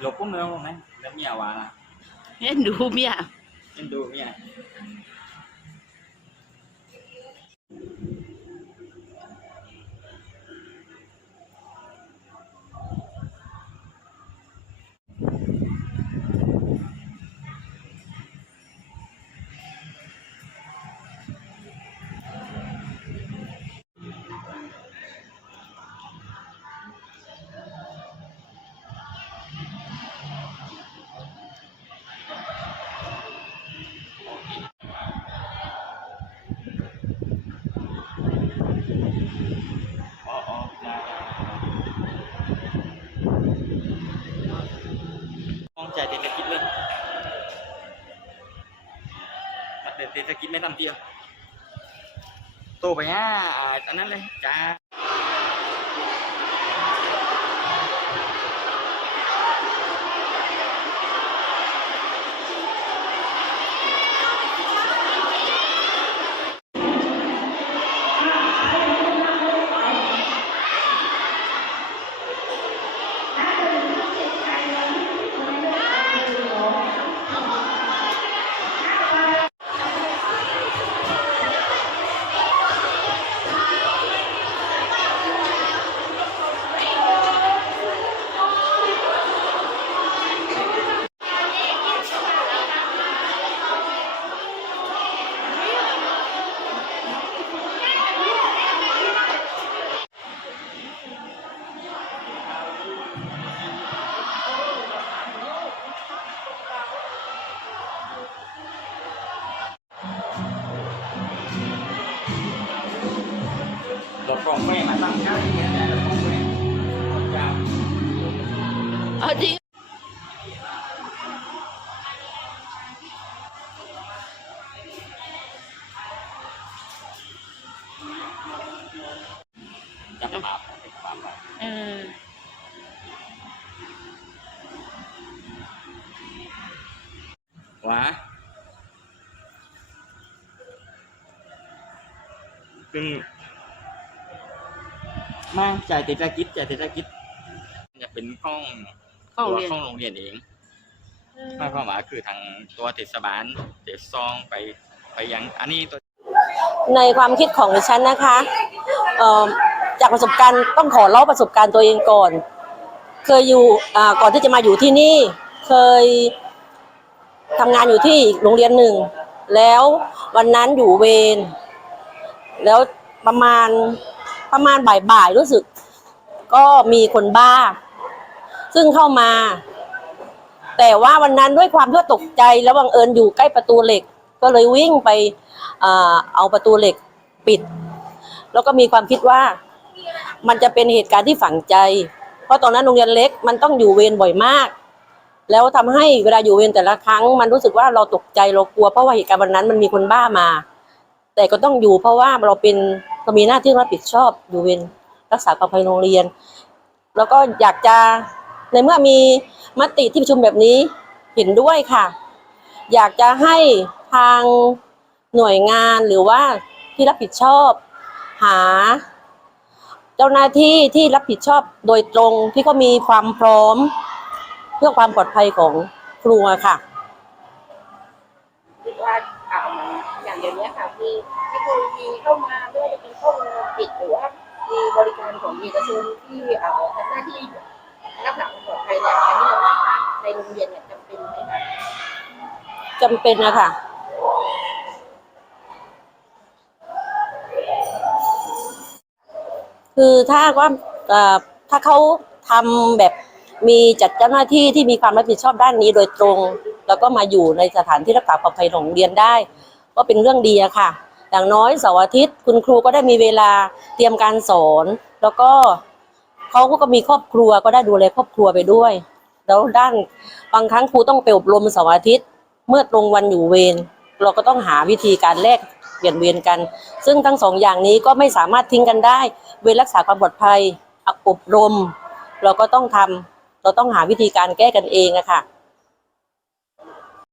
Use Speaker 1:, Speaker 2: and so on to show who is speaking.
Speaker 1: หลบพวกเมืองไหมแล้วเมียวานะ
Speaker 2: เห็นดูเมีย
Speaker 1: เอ็นดูเมีย ตัดเศรษฐกิจไม่ทำเดียวโตไปอะอ่าอันนั้นเลยจ้า รถกล่องแม่มาตั้งค่าอ ม่จ้า
Speaker 2: เอาจริง
Speaker 1: จะปราบเป็นความว่า
Speaker 2: เออ
Speaker 1: หวาซึ่งมาจ่ายเศรษฐกิจจ่ายเศรษฐกิจจะเป็นข้อง
Speaker 2: เข้า
Speaker 1: ตัว
Speaker 2: เรียน
Speaker 1: ข้องโรงเรียนเองหมายความว่าคือทางตัวเทศบาลเจ็ดซองไปไปยังอันนี้ตัว
Speaker 3: ในความคิดของดิฉันนะคะเอ่อจากประสบการณ์ต้องขอเล่าประสบการณ์ตัวเองก่อน เคยอยู่อ่าก่อนที่จะมาอยู่ที่นี่ เคยทำงานอยู่ที่โรงเรียนหนึ่ง แล้ววันนั้นอยู่เวรแล้วประมาณ ประมาณบ่ายๆรู้สึก ก็มีคนบ้า ซึ่งเข้ามา แต่ว่าวันนั้นด้วยความที่ว่าตกใจแล้วบังเอิญอยู่ใกล้ประตูเหล็ก ก็เลยวิ่งไปอ่าเอาประตูเหล็กปิด แล้วก็มีความคิดว่า มันจะเป็นเหตุการณ์ที่ฝังใจ เพราะตอนนั้นโรงเรียนเล็กมันต้องอยู่เวรบ่อยมากแล้วทำให้เวลาอยู่เวรแต่ละครั้ง มันรู้สึกว่าเราตกใจเรากลัวเพราะว่าเหตุการณ์วันนั้นมันมีคนบ้ามา แต่ก็ต้องอยู่เพราะว่าเราเป็น เรามีหน้าที่รับผิดชอบอยู่เวรรักษาความปลอดภัยโรงเรียน แล้วก็อยากจะในเมื่อมีมติที่ประชุมแบบนี้เห็นด้วยค่ะ อยากจะให้ทางหน่วยงานหรือว่าที่รับผิดชอบ หา เจ้าหน้าที่ที่รับผิดชอบโดยตรงที่เขามีความพร้อม เพื่อความปลอดภัยของครัวค่ะ
Speaker 4: คิดว่าอ่าอย่างเดียวนี้ค่ะมีเทคโนโลยีเข้ามาไม่ว่า เอกชนที่เอ่อทำหน้าที่รักษาความปลอดภัยเนี่ยอันนี้เราว่าในโรงเรียนเนี่ยจำเป็นไหมคะ
Speaker 3: จำเป็นนะคะคือถ้าว่าถ้าเขาทำแบบมีจัดเจ้าหน้าที่ที่มีความรับผิดชอบด้านนี้โดยตรง แล้วก็มาอยู่ในสถานที่รักษาความปลอดภัยของโรงเรียนได้ ก็เป็นเรื่องดีอะค่ะ อย่างน้อยเสาร์อาทิตย์ คุณครูก็ได้มีเวลาเตรียมการสอน แล้วก็เขาก็มีครอบครัวก็ได้ดูแลครอบครัวไปด้วย แล้วด้านบางครั้งครูต้องไปอบรมเสาร์อาทิตย์ เมื่อตรงวันอยู่เวรเราก็ต้องหาวิธีการแลกเปลี่ยนเวรกัน ซึ่งทั้งสองอย่างนี้ก็ไม่สามารถทิ้งกันได้ เวรรักษาความปลอดภัยอบรม เราก็ต้องทำเราต้องหาวิธีการแก้กันเองอะค่ะ